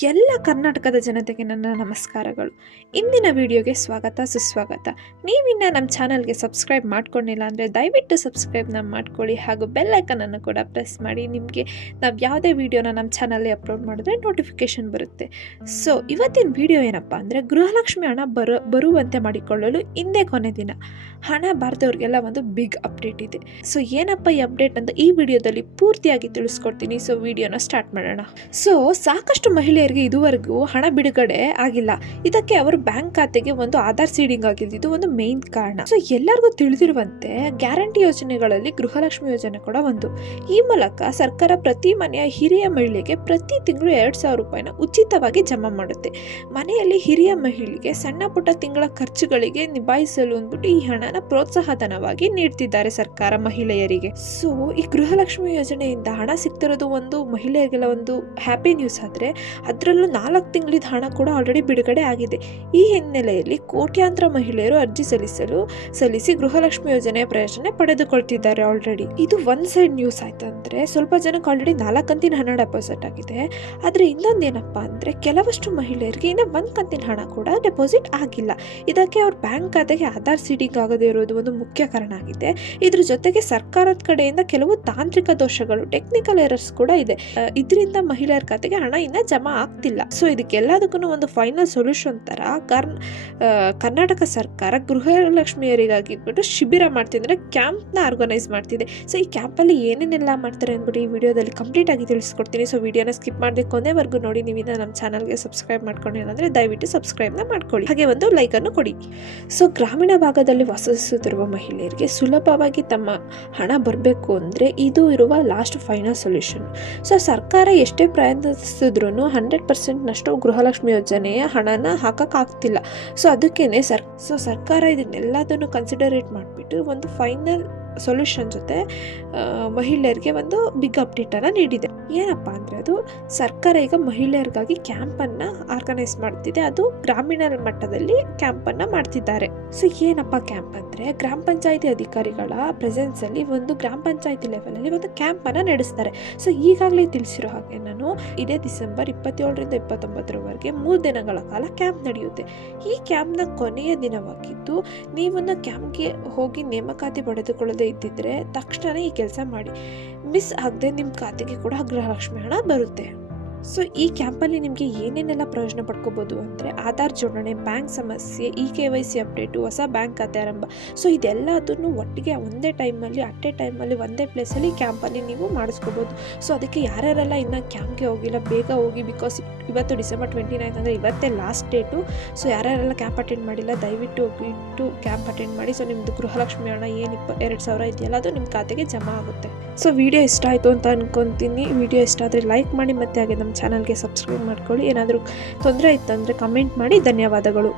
ಎಲ್ಲ ಕರ್ನಾಟಕದ ಜನತೆಗೆ ನನ್ನ ನಮಸ್ಕಾರಗಳು. ಇಂದಿನ ವಿಡಿಯೋಗೆ ಸ್ವಾಗತ ಸುಸ್ವಾಗತ. ನೀವಿನ್ನ ನಮ್ಮ ಚಾನಲ್ಗೆ ಸಬ್ಸ್ಕ್ರೈಬ್ ಮಾಡ್ಕೊಂಡಿಲ್ಲ ಅಂದರೆ ದಯವಿಟ್ಟು ಸಬ್ಸ್ಕ್ರೈಬ್ನ ಮಾಡ್ಕೊಳ್ಳಿ, ಹಾಗೂ ಬೆಲ್ ಐಕನನ್ನು ಕೂಡ ಪ್ರೆಸ್ ಮಾಡಿ. ನಿಮಗೆ ನಾವು ಯಾವುದೇ ವಿಡಿಯೋನ ನಮ್ಮ ಚಾನಲ್ಲಿ ಅಪ್ಲೋಡ್ ಮಾಡಿದ್ರೆ ನೋಟಿಫಿಕೇಷನ್ ಬರುತ್ತೆ. ಸೊ ಇವತ್ತಿನ ವಿಡಿಯೋ ಏನಪ್ಪ ಅಂದರೆ, ಗೃಹಲಕ್ಷ್ಮಿ ಹಣ ಬರುವಂತೆ ಮಾಡಿಕೊಳ್ಳಲು ಇಂದೇ ಕೊನೆ ದಿನ. ಹಣ ಬಾರದವ್ರಿಗೆಲ್ಲ ಒಂದು ಬಿಗ್ ಅಪ್ಡೇಟ್ ಇದೆ. ಸೊ ಏನಪ್ಪ ಈ ಅಪ್ಡೇಟ್ ಅಂತ ಈ ವಿಡಿಯೋದಲ್ಲಿ ಪೂರ್ತಿಯಾಗಿ ತಿಳಿಸ್ಕೊಡ್ತೀನಿ. ಸೊ ವಿಡಿಯೋನ ಸ್ಟಾರ್ಟ್ ಮಾಡೋಣ. ಸೊ ಸಾಕಷ್ಟು ಮಹಿಳೆಯರಿಗೆ ಇದುವರೆಗೂ ಹಣ ಬಿಡುಗಡೆ ಆಗಿಲ್ಲ. ಇದಕ್ಕೆ ಅವರು ಬ್ಯಾಂಕ್ ಖಾತೆಗೆ ಒಂದು ಆಧಾರ್ ಸೀಡಿಂಗ್ ಆಗಿದ್ದು ಒಂದು ಮೇನ್ ಕಾರಣ. ಸೊ ಎಲ್ಲರಿಗೂ ತಿಳಿದಿರುವಂತೆ ಗ್ಯಾರಂಟಿ ಯೋಜನೆಗಳಲ್ಲಿ ಗೃಹಲಕ್ಷ್ಮಿ ಯೋಜನೆ ಕೂಡ ಒಂದು. ಈ ಮೂಲಕ ಸರ್ಕಾರ ಪ್ರತಿ ಮನೆಯ ಹಿರಿಯ ಮಹಿಳೆಗೆ ಪ್ರತಿ ತಿಂಗಳು 2,000 ರೂಪಾಯಿನ ಉಚಿತವಾಗಿ ಜಮಾ ಮಾಡುತ್ತೆ. ಮನೆಯಲ್ಲಿ ಹಿರಿಯ ಮಹಿಳೆಗೆ ಸಣ್ಣ ಪುಟ್ಟ ತಿಂಗಳ ಖರ್ಚುಗಳಿಗೆ ನಿಭಾಯಿಸಲು ಅಂದ್ಬಿಟ್ಟು ಈ ಹಣನ ಪ್ರೋತ್ಸಾಹಧನವಾಗಿ ನೀಡ್ತಿದ್ದಾರೆ ಸರ್ಕಾರ ಮಹಿಳೆಯರಿಗೆ. ಸೊ ಈ ಗೃಹಲಕ್ಷ್ಮಿ ಯೋಜನೆಯಿಂದ ಹಣ ಸಿಗ್ತಿರೋದು ಒಂದು ಮಹಿಳೆಯರಿಗೆಲ್ಲ ಒಂದು ಹ್ಯಾಪಿ ನ್ಯೂಸ್. ಆದರೆ ಅದರಲ್ಲೂ 4 ತಿಂಗಳಿದ ಹಣ ಕೂಡ ಆಲ್ರೆಡಿ ಬಿಡುಗಡೆ ಆಗಿದೆ. ಈ ಹಿನ್ನೆಲೆಯಲ್ಲಿ ಕೋಟ್ಯಾಂತರ ಮಹಿಳೆಯರು ಅರ್ಜಿ ಸಲ್ಲಿಸಿ ಗೃಹಲಕ್ಷ್ಮಿ ಯೋಜನೆಯ ಪ್ರಯೋಜನ ಪಡೆದುಕೊಳ್ತಿದ್ದಾರೆ ಆಲ್ರೆಡಿ. ಇದು ಒನ್ ಸೈಡ್ ನ್ಯೂಸ್ ಆಯ್ತು. ಅಂದ್ರೆ ಸ್ವಲ್ಪ ಜನಕ್ಕೆ ಆಲ್ರೆಡಿ 4 ಕಂತಿನ ಹಣ ಡೆಪಾಸಿಟ್ ಆಗಿದೆ. ಆದ್ರೆ ಇನ್ನೊಂದೇನಪ್ಪ ಅಂದ್ರೆ, ಕೆಲವಷ್ಟು ಮಹಿಳೆಯರಿಗೆ ಇನ್ನು 1 ಕಂತಿನ ಹಣ ಕೂಡ ಡೆಪಾಸಿಟ್ ಆಗಿಲ್ಲ. ಇದಕ್ಕೆ ಅವ್ರ ಬ್ಯಾಂಕ್ ಖಾತೆಗೆ ಆಧಾರ್ ಸೀಡಿಂಗ್ ಆಗದೇ ಇರೋದು ಒಂದು ಮುಖ್ಯ ಕಾರಣ ಆಗಿದೆ. ಇದ್ರ ಜೊತೆಗೆ ಸರ್ಕಾರದ ಕಡೆಯಿಂದ ಕೆಲವು ತಾಂತ್ರಿಕ ದೋಷಗಳು, ಟೆಕ್ನಿಕಲ್ ಎರರ್ಸ್ ಕೂಡ ಇದೆ. ಇದರಿಂದ ಮಹಿಳೆಯರ ಖಾತೆಗೆ ಹಣ ಇನ್ನ ಜಮಾ ಆಗ್ತಿಲ್ಲ. ಸೊ ಇದಕ್ಕೆಲ್ಲದಕ್ಕೂ ಒಂದು ಫೈನಲ್ ಸೊಲ್ಯೂಷನ್ ತರ ಕರ್ನಾಟಕ ಸರ್ಕಾರ ಗೃಹಲಕ್ಷ್ಮಿಯರಿಗಾಗಿ ಶಿಬಿರ ಮಾಡ್ತಿದ್ರೆ ಕ್ಯಾಂಪ್ ನ ಆರ್ಗನೈಸ್ ಮಾಡ್ತಿದೆ. ಸೊ ಈ ಕ್ಯಾಂಪ್ ಅಲ್ಲಿ ಏನೇನೆಲ್ಲ ಮಾಡ್ತಾರೆ ಅಂದ್ಬಿಟ್ಟು ಈ ವಿಡಿಯೋದಲ್ಲಿ ಕಂಪ್ಲೀಟ್ ಆಗಿ ತಿಳಿಸ್ಕೊಡ್ತೀನಿ. ಸೊ ವಿಡಿಯೋನ ಸ್ಕಿಪ್ ಮಾಡದೆ ಕೊನೆವರೆಗೂ ನೋಡಿ. ನೀವಿನ್ನ ನಮ್ಮ ಚಾನಲ್ಗೆ ಸಬ್ಸ್ಕ್ರೈಬ್ ಮಾಡ್ಕೊಂಡಿಲ್ಲ ಅಂದ್ರೆ ದಯವಿಟ್ಟು ಸಬ್ಸ್ಕ್ರೈಬ್ ನ ಮಾಡ್ಕೊಳ್ಳಿ, ಹಾಗೆ ಒಂದು ಲೈಕ್ ಅನ್ನು ಕೊಡಿ. ಸೊ ಗ್ರಾಮೀಣ ಭಾಗದಲ್ಲಿ ವಾಸಿಸುತ್ತಿರುವ ಮಹಿಳೆಯರಿಗೆ ಸುಲಭವಾಗಿ ತಮ್ಮ ಹಣ ಬರಬೇಕು ಅಂದ್ರೆ ಇದು ಇರುವ ಲಾಸ್ಟ್ ಫೈನಲ್ ಸೊಲ್ಯೂಷನ್. ಸೊ ಸರ್ಕಾರ ಎಷ್ಟೇ ಪ್ರಯತ್ನಿಸಿದ್ರು 100% ನಷ್ಟು ಗೃಹಲಕ್ಷ್ಮಿ ಯೋಜನೆಯ ಹಣನ ಹಾಕಕ್ಕಾಗ್ತಿಲ್ಲ. ಸೊ ಅದಕ್ಕೇನೆ ಸರ್ಕಾರ ಇದನ್ನೆಲ್ಲದನ್ನು ಕನ್ಸಿಡರೇಟ್ ಮಾಡಿಬಿಟ್ಟು ಒಂದು ಫೈನಲ್ ಸೊಲ್ಯೂಷನ್ ಜೊತೆ ಮಹಿಳೆಯರಿಗೆ ಒಂದು ಬಿಗ್ ಅಪ್ಡೇಟ್ ಅನ್ನ ನೀಡಿದೆ. ಏನಪ್ಪ ಅಂದ್ರೆ, ಅದು ಸರ್ಕಾರ ಈಗ ಮಹಿಳೆಯರಿಗಾಗಿ ಕ್ಯಾಂಪ್ ಅನ್ನ ಆರ್ಗನೈಸ್ ಮಾಡ್ತಿದೆ. ಅದು ಗ್ರಾಮೀಣ ಮಟ್ಟದಲ್ಲಿ ಕ್ಯಾಂಪ್ ಅನ್ನ ಮಾಡ್ತಿದ್ದಾರೆ. ಸೊ ಏನಪ್ಪ ಕ್ಯಾಂಪ್ ಅಂದ್ರೆ, ಗ್ರಾಮ ಪಂಚಾಯತಿ ಅಧಿಕಾರಿಗಳ ಪ್ರೆಸೆನ್ಸ್ ಅಲ್ಲಿ ಒಂದು ಗ್ರಾಮ ಪಂಚಾಯತಿ ಲೆವೆಲ್ ಅಲ್ಲಿ ಒಂದು ಕ್ಯಾಂಪ್ ಅನ್ನ ನಡೆಸ್ತಾರೆ. ಸೊ ಈಗಾಗಲೇ ತಿಳಿಸಿರೋ ಹಾಗೆ ನಾನು ಇದೇ ಡಿಸೆಂಬರ್ 27ರಿಂದ 29ರವರೆಗೆ 3 ದಿನಗಳ ಕಾಲ ಕ್ಯಾಂಪ್ ನಡೆಯುತ್ತೆ. ಈ ಕ್ಯಾಂಪ್ ನ ಕೊನೆಯ ದಿನವಾಗಿದ್ದು, ನೀವನ್ನ ಕ್ಯಾಂಪ್ಗೆ ಹೋಗಿ ನೇಮಕಾತಿ ಪಡೆದುಕೊಳ್ಳದೆ ಇದ್ದಿದ್ರೆ ತಕ್ಷಣ ಈ ಕೆಲಸ ಮಾಡಿ. ಮಿಸ್ ಆಗದೆ ನಿಮ್ಮ ಖಾತೆಗೆ ಕೂಡ ಗೃಹಲಕ್ಷ್ಮಿ ಹಣ ಬರುತ್ತೆ. ಸೊ ಈ ಕ್ಯಾಂಪಲ್ಲಿ ನಿಮಗೆ ಏನೇನೆಲ್ಲ ಪ್ರಯೋಜನ ಪಡ್ಕೋಬೋದು ಅಂದರೆ, ಆಧಾರ್ ಜೋಡಣೆ, ಬ್ಯಾಂಕ್ ಸಮಸ್ಯೆ, KYC ಅಪ್ಡೇಟು, ಹೊಸ ಬ್ಯಾಂಕ್ ಖಾತೆ ಆರಂಭ. ಸೊ ಇದೆಲ್ಲದನ್ನು ಒಟ್ಟಿಗೆ ಒಂದೇ ಟೈಮಲ್ಲಿ ಒಂದೇ ಪ್ಲೇಸಲ್ಲಿ ಕ್ಯಾಂಪಲ್ಲಿ ನೀವು ಮಾಡಿಸ್ಕೋಬೋದು. ಸೊ ಅದಕ್ಕೆ ಯಾರ್ಯಾರೆಲ್ಲ ಇನ್ನು ಕ್ಯಾಂಪ್ಗೆ ಹೋಗಿಲ್ಲ ಬೇಗ ಹೋಗಿ, ಬಿಕಾಸ್ ಇವತ್ತು ಡಿಸೆಂಬರ್ 29 ಅಂದರೆ ಇವತ್ತೇ ಲಾಸ್ಟ್ ಡೇಟು. ಸೊ ಯಾರ್ಯಾರೆಲ್ಲ ಕ್ಯಾಂಪ್ ಅಟೆಂಡ್ ಮಾಡಿಲ್ಲ ದಯವಿಟ್ಟು ಹೋಗಿಬಿಟ್ಟು ಕ್ಯಾಂಪ್ ಅಟೆಂಡ್ ಮಾಡಿ. ಸೊ ನಿಮ್ಮದು ಗೃಹಲಕ್ಷ್ಮಿ ಹಣ ಏನು 2,000 ಇದೆಯಲ್ಲ ಅದು ನಿಮ್ಮ ಖಾತೆಗೆ ಜಮಾ ಆಗುತ್ತೆ. ಸೊ ವಿಡಿಯೋ ಇಷ್ಟ ಆಯಿತು ಅಂತ ಅನ್ಕೊತೀನಿ. ವಿಡಿಯೋ ಇಷ್ಟ ಆದರೆ ಲೈಕ್ ಮಾಡಿ, ಮತ್ತು ಹಾಗೆ ನಮ್ಮ ಚಾನಲ್ಗೆ ಸಬ್ಸ್ಕ್ರೈಬ್ ಮಾಡ್ಕೊಳ್ಳಿ. ಏನಾದರೂ ತೊಂದರೆ ಇತ್ತು ಅಂದರೆ ಕಮೆಂಟ್ ಮಾಡಿ. ಧನ್ಯವಾದಗಳು.